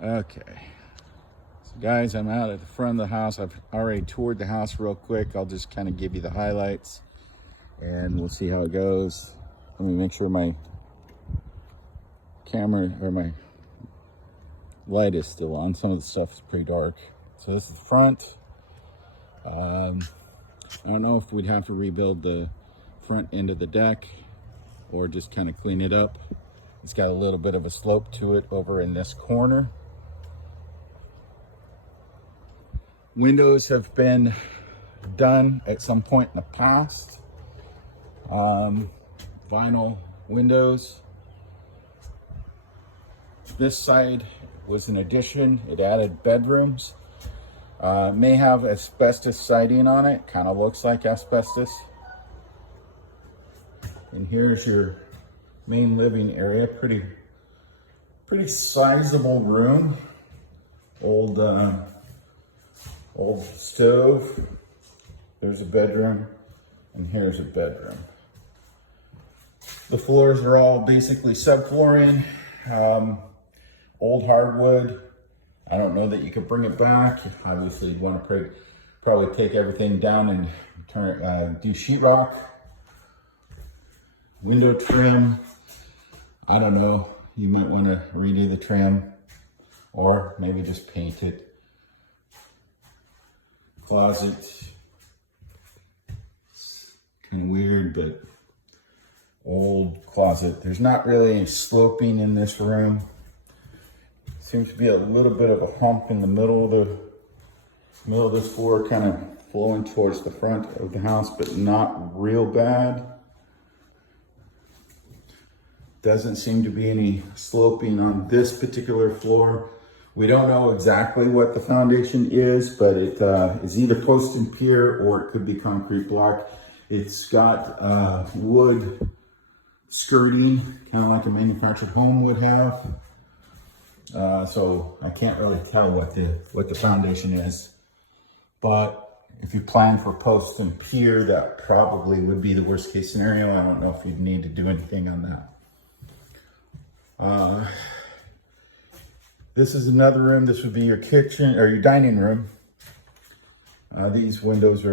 Okay, so guys, I'm out at the front of the house. I've already toured the house real quick. I'll just kind of give you the highlights and we'll see how it goes. Let me make sure my camera or my light is still on. Some of the stuff is pretty dark. So this is the front. I don't know if we'd have to rebuild the front end of the deck or just kind of clean it up. It's got a little bit of a slope to it over in this corner. Windows have been done at some point in the past. Vinyl windows. This side was an addition. It added bedrooms. May have asbestos siding on it. Kind of looks like asbestos. And here's your main living area. Pretty sizable room. Old stove. There's a bedroom, and here's a bedroom. The floors are all basically subflooring, old hardwood. I don't know that you could bring it back. Obviously, you want to probably take everything down and do sheetrock. Window trim. I don't know. You might want to redo the trim, or maybe just paint it. Closet. It's kind of weird, but old closet. There's not really any sloping in this room. Seems to be a little bit of a hump in the middle of this floor, kind of flowing towards the front of the house, but not real bad. Doesn't seem to be any sloping on this particular floor. We don't know exactly what the foundation is, but it is either post and pier or it could be concrete block. It's got wood skirting, kind of like a manufactured home would have. So I can't really tell what the foundation is. But if you plan for post and pier, that probably would be the worst case scenario. I don't know if you'd need to do anything on that. This is another room. This would be your kitchen or your dining room. These windows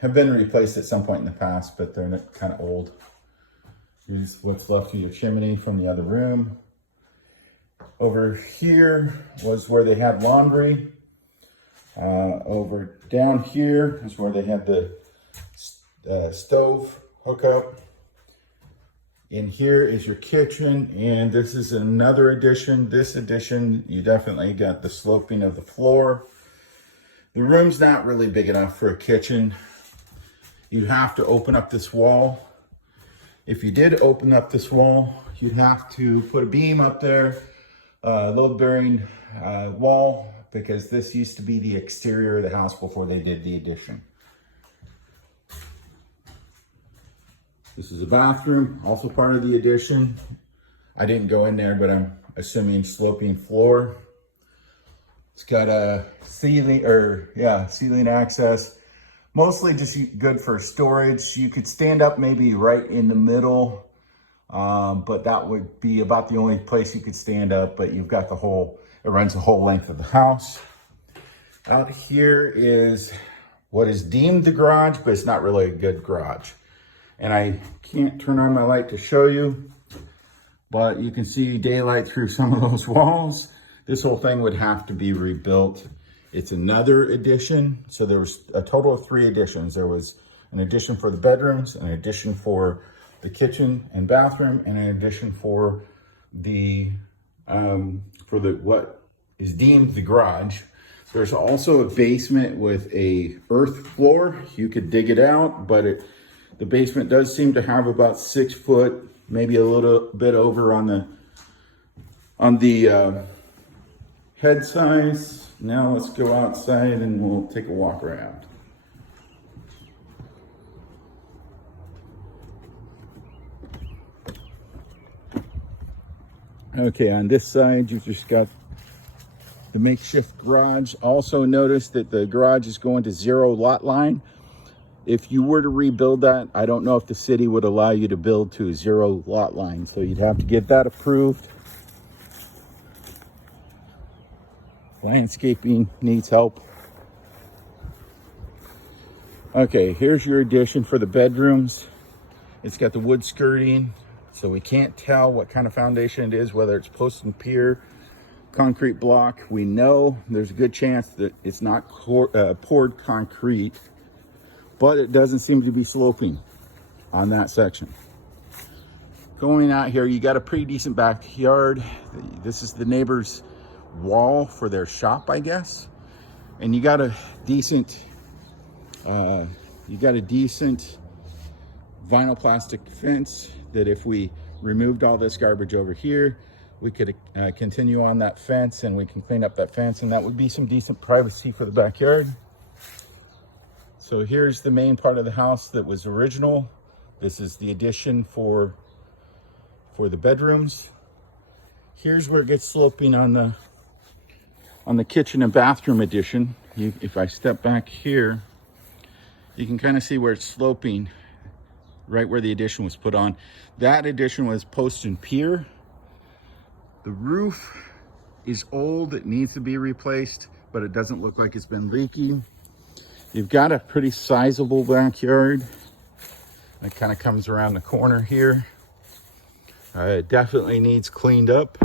have been replaced at some point in the past, but they're kind of old. Here's what's left of your chimney from the other room. Over here was where they had laundry. Over down here is where they had the stove hookup. In here is your kitchen, and this is another addition. This addition, you definitely got the sloping of the floor. The room's not really big enough for a kitchen. You'd have to open up this wall. If you did open up this wall, you'd have to put a beam up there, a load bearing wall, because this used to be the exterior of the house before they did the addition. This is a bathroom, also part of the addition. I didn't go in there, but I'm assuming sloping floor. It's got a ceiling access. Mostly just good for storage. You could stand up maybe right in the middle, but that would be about the only place you could stand up, but you've got it runs the whole length of the house. Out here is what is deemed the garage, but it's not really a good garage. And I can't turn on my light to show you, but you can see daylight through some of those walls. This whole thing would have to be rebuilt. It's another addition. So there was a total of 3 additions. There was an addition for the bedrooms, an addition for the kitchen and bathroom, and an addition for what is deemed the garage. There's also a basement with a earth floor. You could dig it out, but the basement does seem to have about 6 foot, maybe a little bit over on the head size. Now let's go outside and we'll take a walk around. Okay, on this side, you've just got the makeshift garage. Also notice that the garage is going to 0 lot line. If you were to rebuild that, I don't know if the city would allow you to build to a 0 lot line. So you'd have to get that approved. Landscaping needs help. Okay, here's your addition for the bedrooms. It's got the wood skirting, so we can't tell what kind of foundation it is, whether it's post and pier, concrete block. We know there's a good chance that it's not poured concrete, but it doesn't seem to be sloping on that section. Going out here, you got a pretty decent backyard. This is the neighbor's wall for their shop, I guess. And you got a decent vinyl plastic fence that if we removed all this garbage over here, we could continue on that fence and we can clean up that fence, and that would be some decent privacy for the backyard. So here's the main part of the house that was original. This is the addition for the bedrooms. Here's where it gets sloping on the kitchen and bathroom addition. If I step back here, you can kind of see where it's sloping right where the addition was put on. That addition was post and pier. The roof is old, it needs to be replaced, but it doesn't look like it's been leaking. You've got a pretty sizable backyard. It kind of comes around the corner here. It definitely needs cleaned up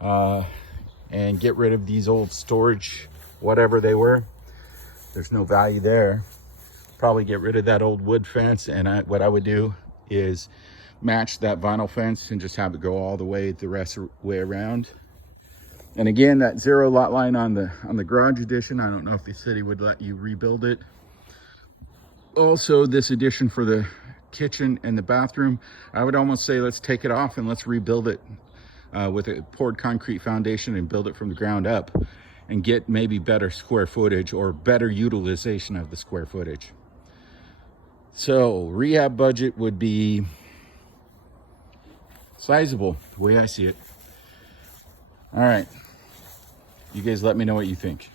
and get rid of these old storage, whatever they were. There's no value there. Probably get rid of that old wood fence, and what I would do is match that vinyl fence and just have it go all the way the rest of the way around. And again, that 0 lot line on the garage addition, I don't know if the city would let you rebuild it. Also, this addition for the kitchen and the bathroom, I would almost say let's take it off and let's rebuild it with a poured concrete foundation and build it from the ground up and get maybe better square footage or better utilization of the square footage. So rehab budget would be sizable, the way I see it. All right, you guys let me know what you think.